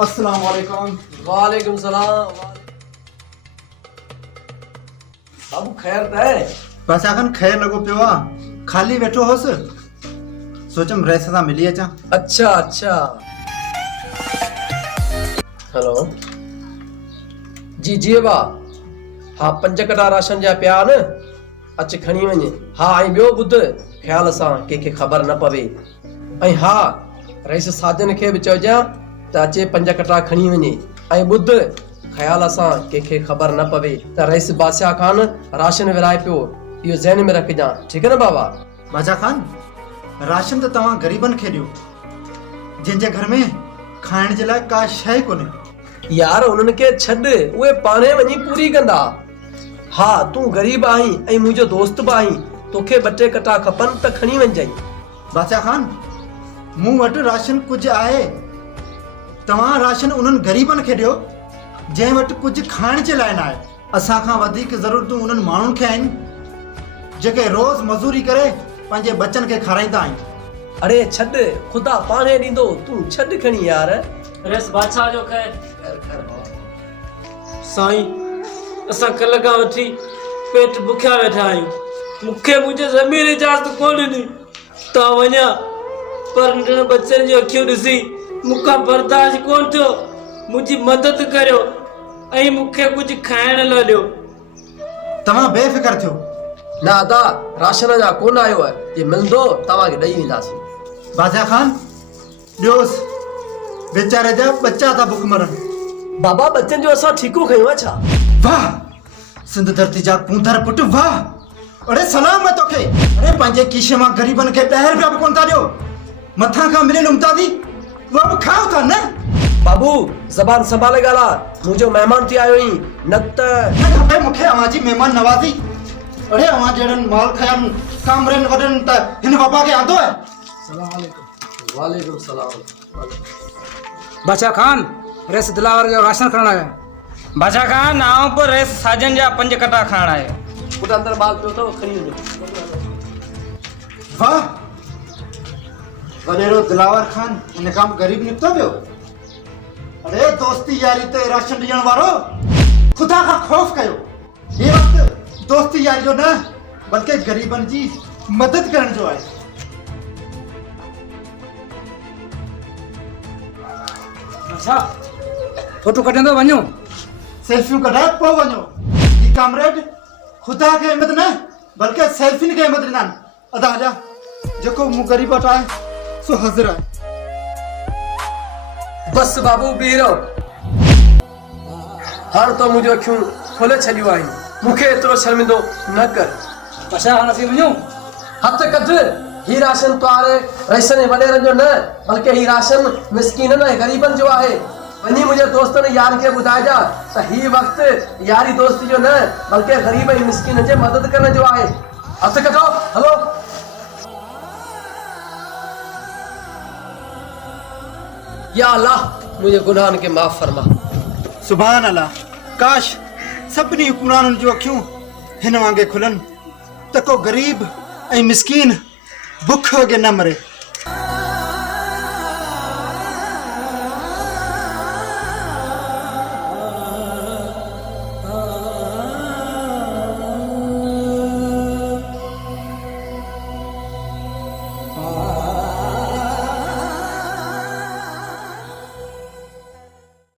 अस्सलाम वालेकुम। वालेकुम सलाम। बाबू खैर त है? बस आखन खैर लगो पियो आ, खाली बैठो होस, सोचम रैसे सा मिली अचा। अच्छा अच्छा। हेलो जी जी बा। हाँ 5 कटा राशन जा पिया न, अच खणी वञे। हाँ ऐं ॿियो ॿुध, ख़्याल सां कंहिंखे ख़बर न पवे। ऐं हा रईस साजन खे बि चइजां त अचे 5 कटा खणी वञे। ऐं ॿुध, ख़्याल सां कंहिंखे ख़बर न पवे त रईस बादशाह खान राशन विराए पियो, इहो ज़हन में रखजां, ठीकु है न बाबा? बादशाह खान, राशन तो तव्हां गरीबन खे ॾियो, जिनजे घर में खाइण जे लाइ का शइ कोन्हे। यार उन्हनि खे छॾ, उहे पाणे वञी पूरी कंदा। हा तूं गरीब आहीं ऐं मुंहिंजो दोस्त बि आहीं, तोखे 2 कटा खपनि त खणी वञजांइ। बादशाह खान, मूं वटि राशन कुझु आहे, तव्हां राशन उन्हनि गरीबन खे ॾियो जंहिं वटि कुझु खाइण जे लाइ न आहे। असां खां वधीक ज़रूरतूं उन्हनि माण्हुनि खे आहिनि जेके रोज़ मज़ूरी करे पंहिंजे बच्चनि खे खाराईंदा आहिनि। अरे छॾ, ख़ुदा पाणे ॾींदो, तूं छॾ खणी यार। रेस बादशाह जो खैर। साईं, असां कल्ह खां वठी पेट बुखिया वेठा आहियूं, मूंखे मुंहिंजे ज़मीन इजाज़त कोन ॾिनी त वञा, पर नंढड़े बच्चनि जूं अखियूं ॾिसी मूंखां बर्दाश्त कोन थियो। मुंहिंजी मदद करियो ऐं मूंखे कुझु खाइण लाइ ॾियो। तव्हां बेफ़िक्र थियो, न अदा राशन जा कोन आयो आहे, ये मिलंदो तव्हांखे ॾेई वेंदासीं। बादशाह खान ॾियोसि, बेचारे जा बच्चा था बुख मरनि। बाबा बच्चनि जो असां ठीकु खयूं आहे छा? वाह सिंध धरती जा कूंदर पुट, वाह। अरे सलाम है तोखे। अरे पंहिंजे कीशे मां गरीबन खे 10 रुपया बि कोन था ॾियो, मथां खां मिलियल उमदादी उहा बि खाओ था न। बाबू ज़बान संभाले ॻाल्हा, मुंहिंजो महिमान थी आयो आहीं, न त न खपे मूंखे अव्हां जी महिमान नवाज़ी। अरे अव्हां जहिड़नि माल खयाम कामरनि वॾनि त हिन वबा खे आंदो आहे। वालेकुम सलाम। बादशाह खान, रेस दिलावर जो राशन खणण आया। बादशाह खान, आऊं पर रेस साजन जा 5 कटा खाइण आयो। पुट अंदर बाल पियो अथव, खणी वञो। वाह वॾेरो दिलावर खान इन खां गरीब निकितो पियो। अरे दोस्ती यारी ते राशन ॾियण वारो, ख़ुदा खां ख़ौफ़ कयो। ये वक़्तु दोस्ती यारी जो न बल्कि गरीबन जी मदद करण जो आहे। अच्छा फोटो कढंदो वञो, सेल्फियूं कढाए पोइ वञो। ही कामरेड ख़ुदा खे अहमियत न बल्कि सेल्फियुनि खे अहमियत ॾिना आहिनि। अदा हलिया, जेको मूं गरीब वटि आहे सो हाज़िर आहे। बस बाबू बीह रहो, हाणे तो मुंहिंजो अखियूं खोले छॾियूं आहिनि, मूंखे एतिरो शर्मिंदो न कर। बादशाह हाणे असीं वञूं। हथ कढ, ही राशन तव्हारे रईसनि ऐं वॾेरनि जो न बल्कि ही राशन मिसकीननि ऐं ग़रीबनि जो आहे। वञी मुंहिंजे दोस्तनि यार खे ॿुधाइजा त ही वक़्तु यारी दोस्ती जो न बल्कि ग़रीब ऐं मिसकीन जे मदद करण जो आहे। हथ कढो, हलो। या अल्लाह मुंहिंजे गुनाहनि खे माफ़ फरमा। सुभान अल्लाह, काश सभिनी हुक्मराननि जूं अखियूं हिन वांगुरु खुलनि त को गरीब ऐं मिसकीन बुख वगे न मरे।